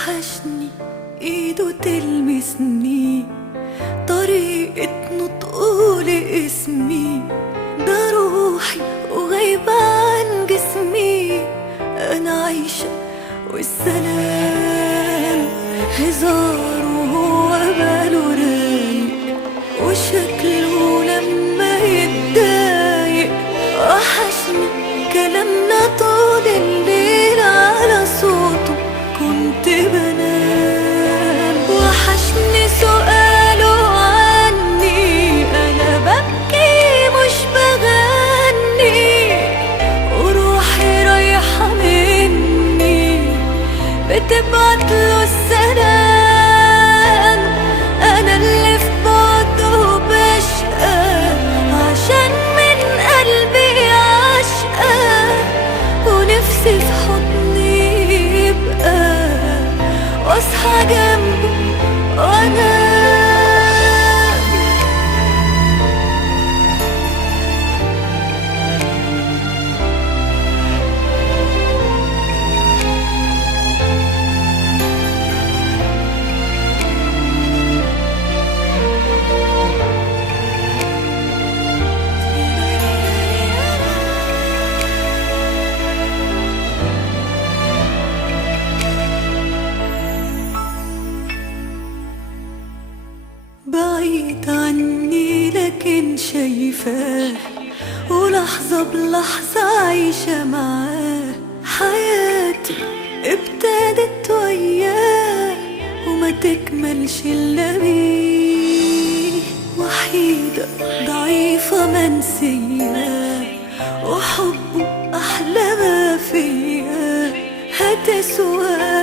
وحشني ايده تلمسني، طريقة نطقه لاسمي، ده روحي وغايبة عن جسمي. انا عايشة والسلام هزار وهو باله رايق، وشكله لما يتضايق. وحشني كلامنا طول الليل على صوته كنت بنام. وحشني سؤاله عني انا ببكي مش بغني، وروحي رايحة مني بتبعتله السلام. انا اللي في بعده بشقى عشان من قلبي عشقى، ونفسي في حضني يبقى واصحى جنبه وانا بعيد عني لكن شايفاه، ولحظة بلحظة عايشة معاه. حياتي ابتدت وياه وما تكملش إلا بيه. وحيدة ضعيفة منسية وحبه أحلى ما فيا، هتسوى